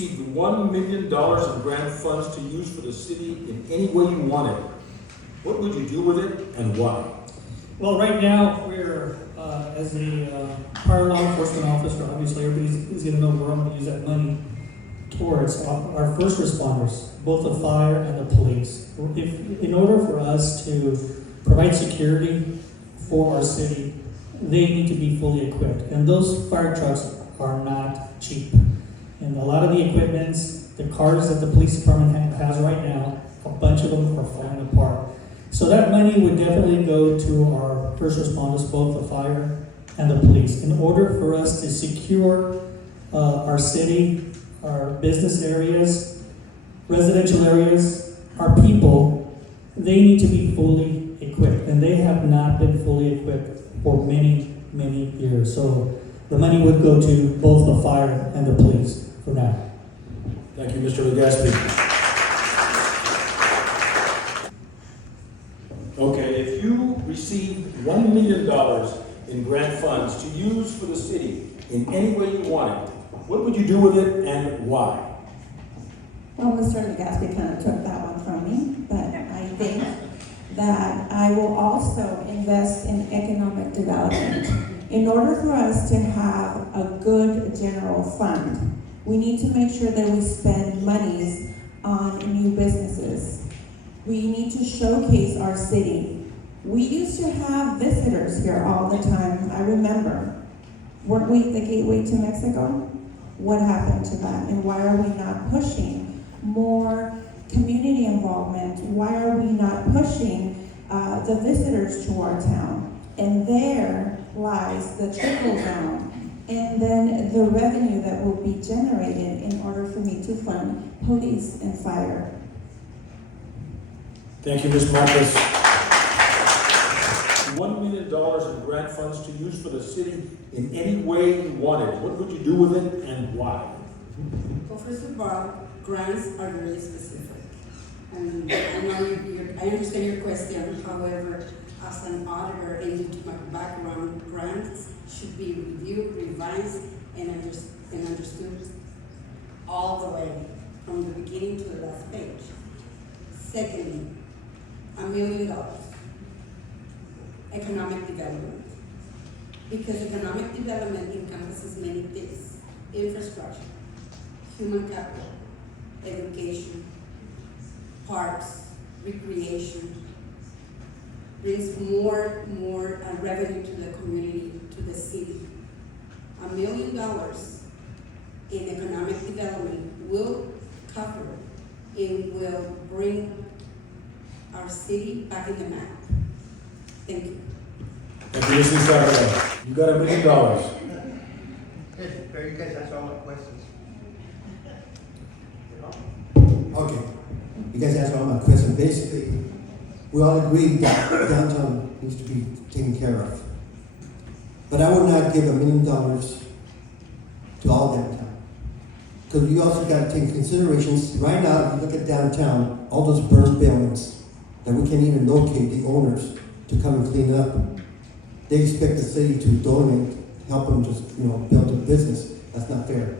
received $1 million in grant funds to use for the city in any way you wanted, what would you do with it and why? Well, right now, we're, as a prior law enforcement officer, obviously everybody's going to know where I'm going to use that money towards our first responders, both the fire and the police. In order for us to provide security for our city, they need to be fully equipped. And those fire trucks are not cheap. And a lot of the equipments, the cars that the police department has right now, a bunch of them are falling apart. So that money would definitely go to our first responders, both the fire and the police. In order for us to secure our city, our business areas, residential areas, our people, they need to be fully equipped. And they have not been fully equipped for many, many years. So the money would go to both the fire and the police for that. Thank you, Mr. Legaspi. Okay, if you received $1 million in grant funds to use for the city in any way you wanted, what would you do with it and why? Well, Mr. Legaspi kind of took that one from me, but I think that I will also invest in economic development. In order for us to have a good general fund, we need to make sure that we spend monies on new businesses. We need to showcase our city. We used to have visitors here all the time. I remember. Weren't we the gateway to Mexico? What happened to that? And why are we not pushing more community involvement? Why are we not pushing the visitors to our town? And there lies the trickle down. And then the revenue that will be generated in order for me to fund police and fire. Thank you, Ms. Marquez. $1 million in grant funds to use for the city in any way you wanted. What would you do with it and why? Well, first of all, grants are very specific. And I know I understand your question. However, as an auditor and due to my background, grants should be reviewed, revised, and understood all the way from the beginning to the last page. Secondly, $1 million. Economic development. Because economic development encompasses many things. Infrastructure, human capital, education, parks, recreation, brings more revenue to the community, to the city. $1 million in economic development will cover and will bring our city back in the map. Thank you. Thank you, Ms. Isabel. You got $1 million. You guys answer all my questions. Okay, you guys answered all my questions. Basically, we all agree that downtown needs to be taken care of. But I would not give $1 million to all downtown. Because you also got to take considerations. Right now, if you look at downtown, all those burned buildings that we can't even locate the owners to come and clean up. They expect the city to donate, help them just, build a business. That's not fair.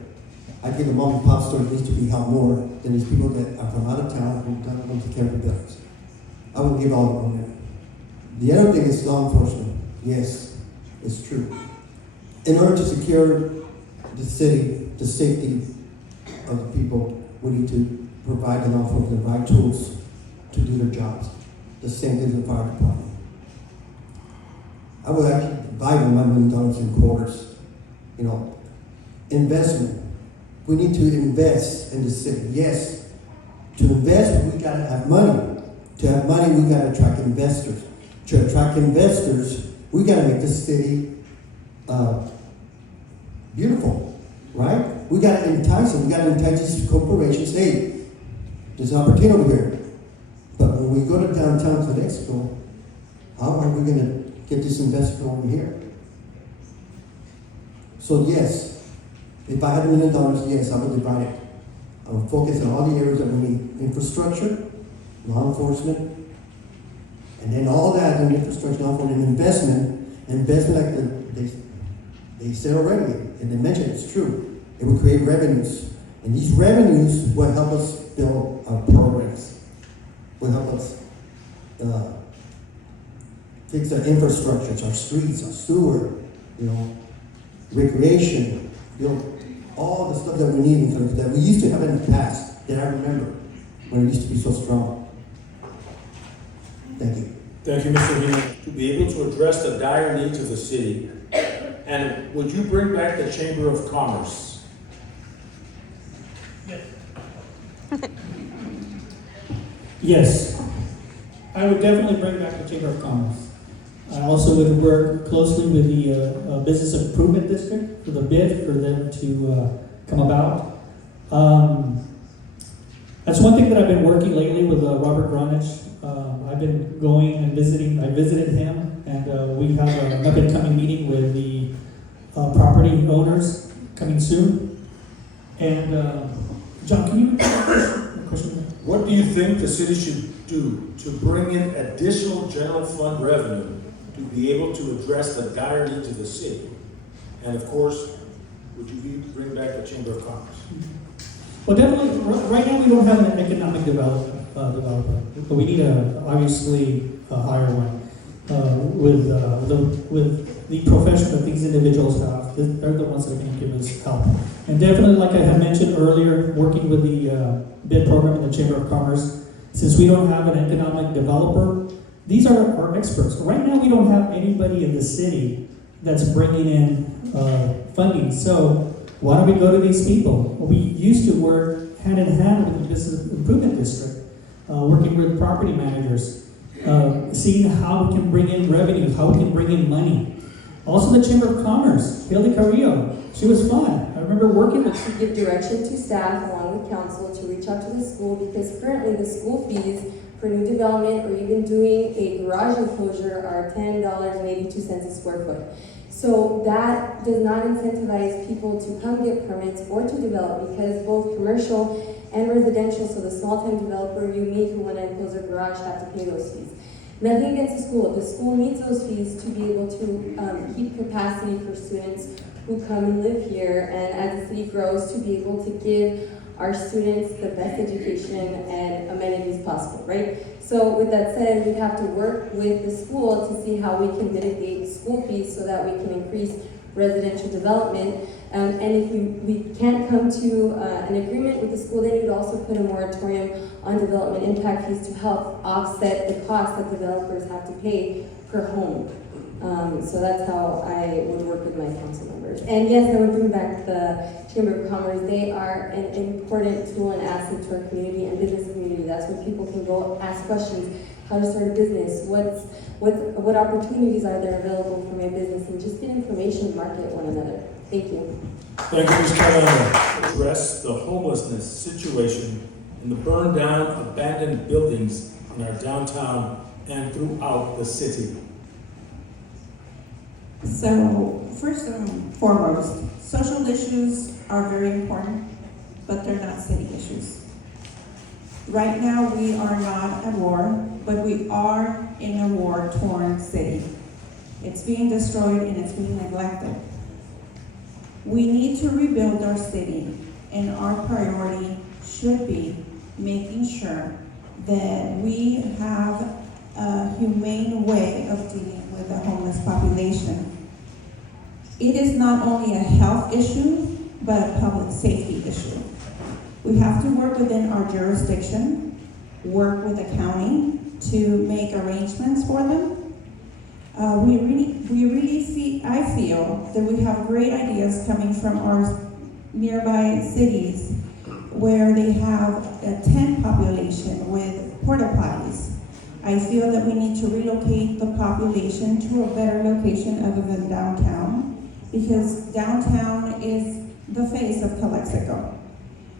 I think the mom and pop stores needs to be helped more than these people that are from out of town who don't want to take care of the buildings. I would give all of them that. The other thing is law enforcement. Yes, it's true. In order to secure the city, the safety of the people, we need to provide the law enforcement the right tools to do their jobs. The same thing with the fire department. I would actually buy $1 million in quarters. Investment. We need to invest in the city. Yes. To invest, we gotta have money. To have money, we gotta attract investors. To attract investors, we gotta make the city beautiful, right? We gotta entice them. We gotta entice these corporations. Hey, there's an opportunity over here. But when we go to downtown Calexico, how are we gonna get this investor over here? So yes, if I had $1 million, yes, I would divide it. I would focus on all the areas that we need: infrastructure, law enforcement, and then all that in infrastructure, law enforcement, investment like they said already, and they mentioned it's true. It would create revenues. And these revenues will help us build our programs, will help us fix our infrastructures, our streets, our sewer, recreation, all the stuff that we need in terms that we used to have in the past, that I remember, when it used to be so strong. Thank you. Thank you, Mr. Reno. To be able to address the dire needs of the city, and would you bring back the Chamber of Commerce? Yes, I would definitely bring back the Chamber of Commerce. I also would work closely with the Business Improvement District for the bid for them to come about. That's one thing that I've been working lately with Robert Gronich. I've been going and visiting. I visited him, and we have an up-and-coming meeting with the property owners coming soon. And John, can you a question? What do you think the city should do to bring in additional general fund revenue to be able to address the dire needs of the city? And of course, would you bring back the Chamber of Commerce? Well, definitely. Right now, we don't have an economic developer, but we need to obviously hire one with the profession that these individuals have. They're the ones that are going to give us help. And definitely, like I had mentioned earlier, working with the bid program in the Chamber of Commerce. Since we don't have an economic developer, these are our experts. Right now, we don't have anybody in the city that's bringing in funding. So why don't we go to these people? We used to work hand in hand with the Business Improvement District, working with property managers, seeing how we can bring in revenue, how we can bring in money. Also the Chamber of Commerce, Hilda Carrillo, she was fun. I remember working with To give direction to staff along with council to reach out to the school, because currently the school fees for new development or even doing a garage enclosure are $10.82 a square foot. So that does not incentivize people to come get permits or to develop, because both commercial and residential, so the small-time developer, you meet who want to enclose a garage, have to pay those fees. Nothing against the school. The school needs those fees to be able to keep capacity for students who come and live here, and as the city grows, to be able to give our students the best education and amenities possible, right? So with that said, we have to work with the school to see how we can mitigate school fees so that we can increase residential development. And if we can't come to an agreement with the school, then you'd also put a moratorium on development impact fees to help offset the cost that developers have to pay per home. So that's how I would work with my council members. And yes, I would bring back the Chamber of Commerce. They are an important tool and asset to our community and business community. That's where people can go ask questions, how to start a business, what opportunities are there available for my business, and just get information, market one another. Thank you. Thank you, Ms. Carolina. Address the homelessness situation in the burned down, abandoned buildings in our downtown and throughout the city. So, first and foremost, social issues are very important, but they're not city issues. Right now, we are not at war, but we are in a war-torn city. It's being destroyed and it's being neglected. We need to rebuild our city, and our priority should be making sure that we have a humane way of dealing with the homeless population. It is not only a health issue, but a public safety issue. We have to work within our jurisdiction, work with the county to make arrangements for them. I feel that we have great ideas coming from our nearby cities where they have a tent population with porta potties. I feel that we need to relocate the population to a better location other than downtown, because downtown is the face of Calexico.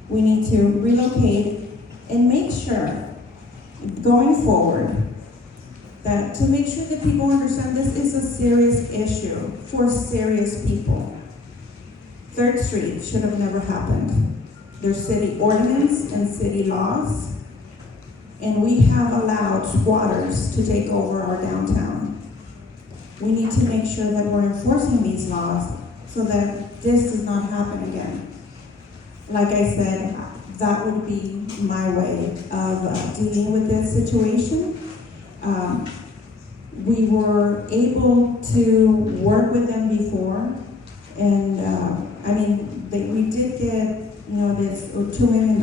We need to relocate and make sure, going forward, that to make sure that people understand this is a serious issue for serious people. 3rd Street should have never happened. There's city ordinance and city laws, and we have allowed squatters to take over our downtown. We need to make sure that we're enforcing these laws so that this does not happen again. like I said, that would be my way of dealing with this situation. We were able to work with them before, and I mean, we did get, this $2 million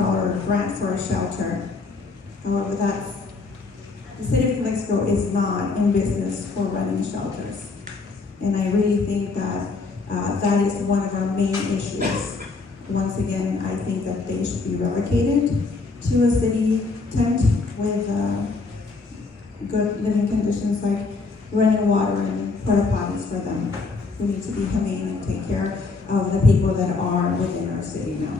grant for a shelter. However, the city of Calexico is not in business for running shelters. And I really think that that is one of our main issues. Once again, I think that they should be relocated to a city tent with good living conditions like running water and porta potties for them. We need to be humane and take care of the people that are within our city now.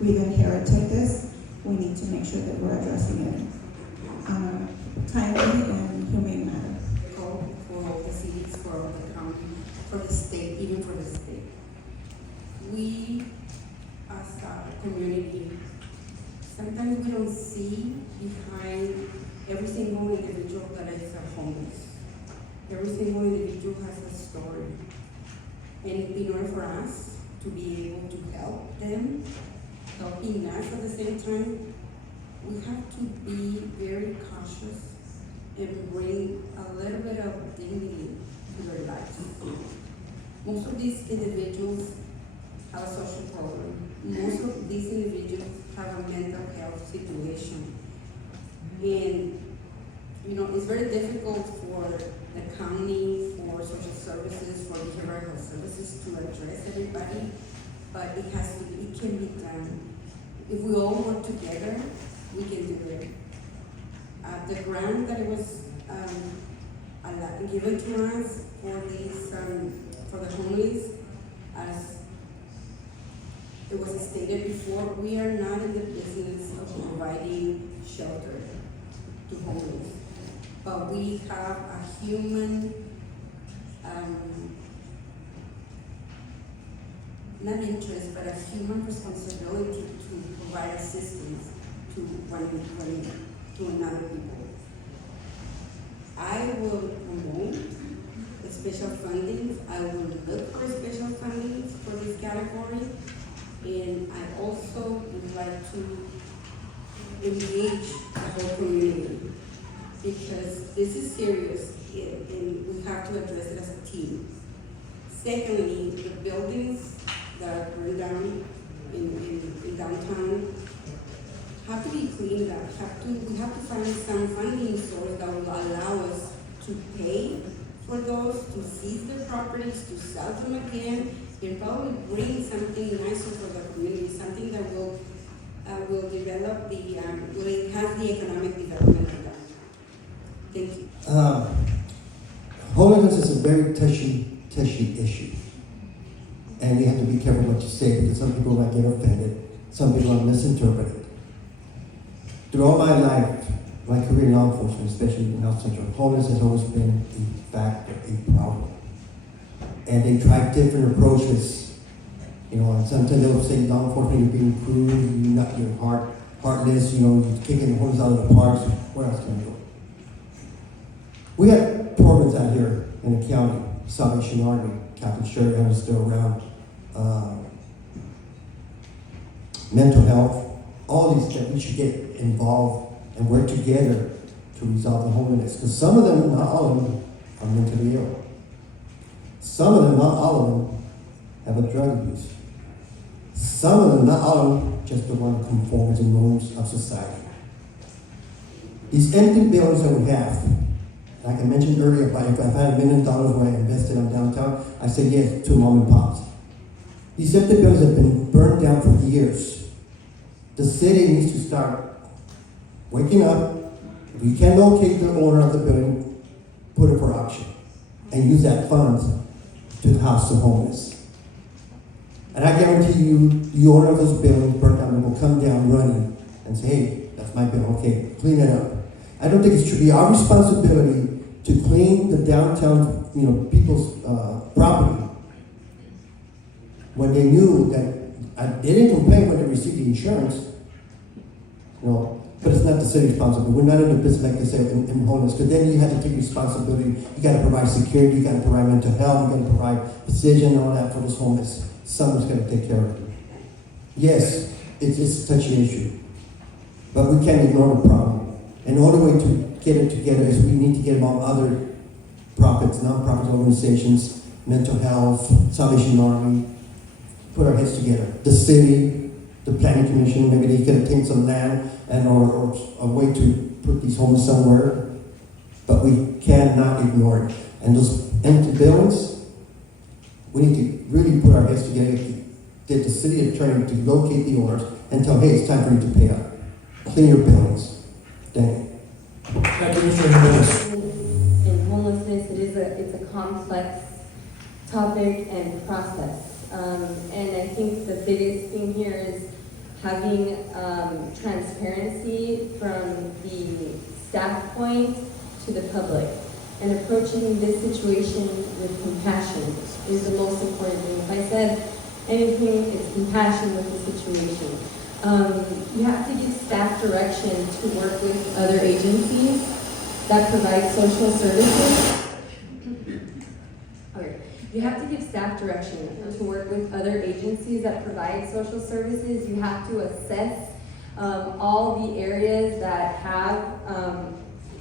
We've inherited this. We need to make sure that we're addressing it on a timely and humane manner. For all the cities, for all the county, for the state, even for the state. We, as a community, sometimes we don't see behind every single individual that is homeless. Every single individual has a story. And in order for us to be able to help them, helping us at the same time, we have to be very cautious and bring a little bit of dignity to their lives. Most of these individuals have a social problem. Most of these individuals have a mental health situation. And, it's very difficult for the county, for social services, for behavioral health services to address everybody, but it can be done. If we all work together, we can do it. The grant that was given to us for the homeless, as it was stated before, we are not in the business of providing shelter to homeless, but we have a human, not interest, but a human responsibility to provide assistance to another people. I will promote special funding. I will look for special funding for this category, and I also would like to engage the whole community, because this is serious and we have to address it as a team. Secondly, the buildings that are burned down in downtown have to be cleaned up. We have to find some funding source that will allow us to pay for those, to seize the properties, to sell them again, and probably bring something nicer for the community, something that will develop will have the economic development of that. Thank you. Holiness is a very touchy issue. And you have to be careful what you say, because some people might get offended, some people might misinterpret it. Through all my life, my career in law enforcement, especially in South Central, homeless has always been a factor, a problem. And they try different approaches. And sometimes they'll say law enforcement, you're being crude, you're heartless, you're kicking the homeless out of the parks. Where else can I go? We have programs out here in the county, Salvation Army, Captain Sheridan is still around, mental health, all these that we should get involved and work together to resolve the homelessness. Because some of them, not all of them, are mentally ill. Some of them, not all of them, have a drug abuse. Some of them, not all of them, just the one conforms to norms of society. These empty buildings that we have, like I mentioned earlier, if I had $1 million when I invested on downtown, I said yes to mom and pops. These empty buildings have been burned down for years. The city needs to start waking up. If you can locate the owner of the building, put it for auction and use that fund to house the homeless. And I guarantee you, the owner of those buildings burnt down will come down running and say, hey, that's my building, okay, clean it up. I don't think it should be our responsibility to clean the downtown, people's property when they knew that they didn't complain when they received the insurance, but it's not the city's responsibility. We're not in the business, like they say, in homeless, because then you have to take responsibility. You got to provide security, you got to provide mental health, you got to provide precision and all that for those homeless. Someone's got to take care of them. yes, it's a touchy issue, but we can't ignore the problem. And the only way to get it together is we need to get among other non-profit organizations, mental health, Salvation Army, put our heads together. The city, the planning commission, maybe they can obtain some land and or a way to put these homes somewhere, but we cannot ignore it. And those empty buildings, we need to really put our heads together, get the city attorney to locate the owners and tell, hey, it's time for you to pay up. Clean your buildings. Thank you. Thank you, Mr. Jimenez. In homelessness, it's a complex topic and process. And I think the biggest thing here is having transparency from the staff point to the public. And approaching this situation with compassion is the most important thing. If I said anything, it's compassion with the situation. You have to give staff direction to work with other agencies that provide social services. Okay. You have to give staff direction to work with other agencies that provide social services. You have to assess all the areas that have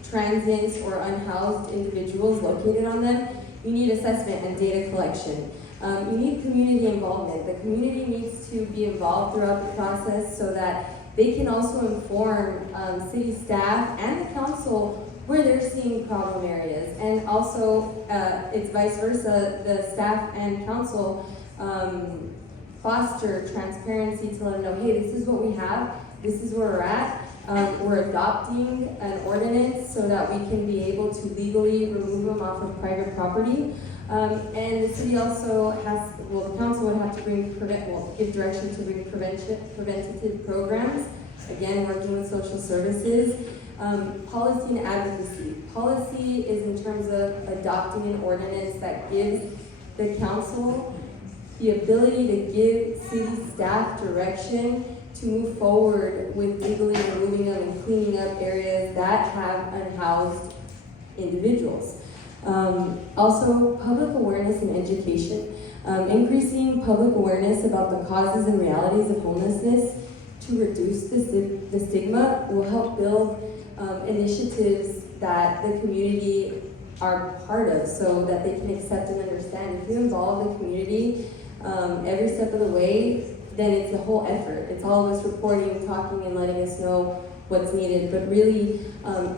transients or unhoused individuals located on them. You need assessment and data collection. You need community involvement. The community needs to be involved throughout the process so that they can also inform city staff and the council where they're seeing problem areas. And also, it's vice versa, the staff and council foster transparency to let them know, hey, this is what we have, this is where we're at. We're adopting an ordinance so that we can be able to legally remove them off of private property. And the city also has, well, the council would have to give direction to bring preventative programs, again, working with social services. Policy and advocacy. Policy is in terms of adopting an ordinance that gives the council the ability to give city staff direction to move forward with legally removing them and cleaning up areas that have unhoused individuals. Also, public awareness and education. Increasing public awareness about the causes and realities of homelessness to reduce the stigma will help build initiatives that the community are part of so that they can accept and understand. If you involve the community every step of the way, then it's a whole effort. It's all of us reporting, talking, and letting us know what's needed. But really,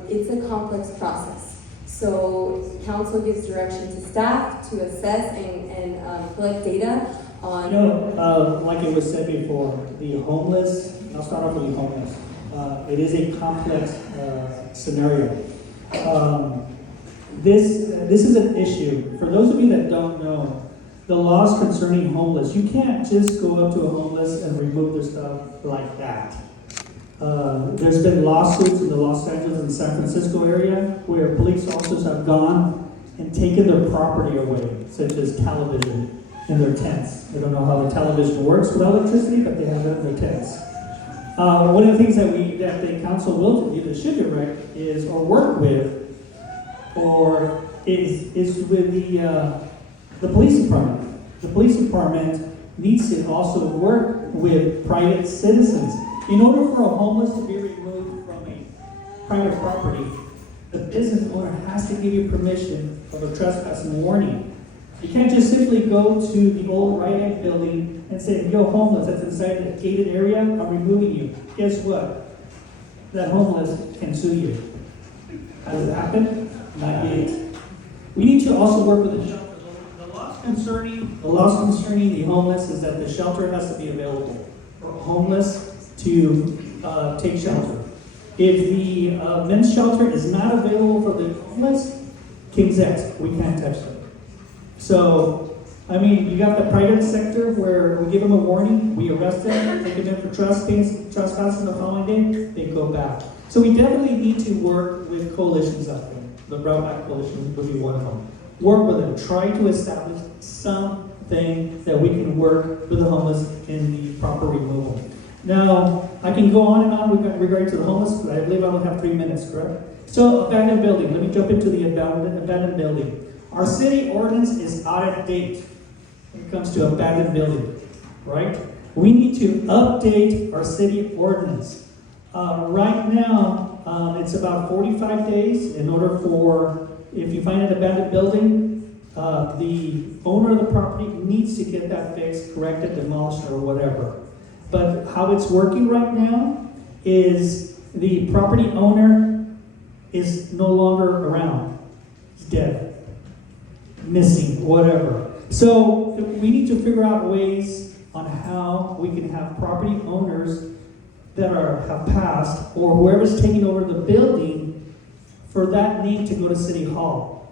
it's a complex process. So council gives direction to staff to assess and collect data on... You know, like it was said before, the homeless, I'll start off with the homeless. It is a complex scenario. This is an issue. For those of you that don't know, the laws concerning homeless, you can't just go up to a homeless and remove their stuff like that. There's been lawsuits in the Los Angeles and San Francisco area where police officers have gone and taken their property away, such as television in their tents. I don't know how the television works with electricity, but they have it in their tents. One of the things that the council will do, either should direct, is or work with, or is with the police department. The police department needs to also work with private citizens. In order for a homeless to be removed from a private property, the business owner has to give you permission of a trespassing warning. You can't just simply go to the old Rite Aid building and say, yo, homeless, that's inside the gated area, I'm removing you. Guess what? That homeless can sue you. Has it happened? Not yet. We need to also work with the shelter. The laws concerning the homeless is that the shelter has to be available for homeless to take shelter. If the men's shelter is not available for the homeless, King's X, we can't touch them. So, I mean, you got the private sector where we give them a warning, we arrest them, take them in for trespassing the following day, they go back. So we definitely need to work with coalitions out there. The Brown Back Coalition would be one of them. Work with them, try to establish something that we can work with the homeless in the proper removal. Now, I can go on and on with regard to the homeless, but I believe I only have 3 minutes, correct? So, abandoned building. Let me jump into the abandoned building. Our city ordinance is out of date when it comes to abandoned building, right? we need to update our city ordinance. Right now, it's about 45 days in order for, if you find an abandoned building, the owner of the property needs to get that fixed, corrected, demolished, or whatever. But how it's working right now is the property owner is no longer around. He's dead, missing, whatever. So we need to figure out ways on how we can have property owners that have passed, or whoever's taking over the building, for that name to go to City Hall.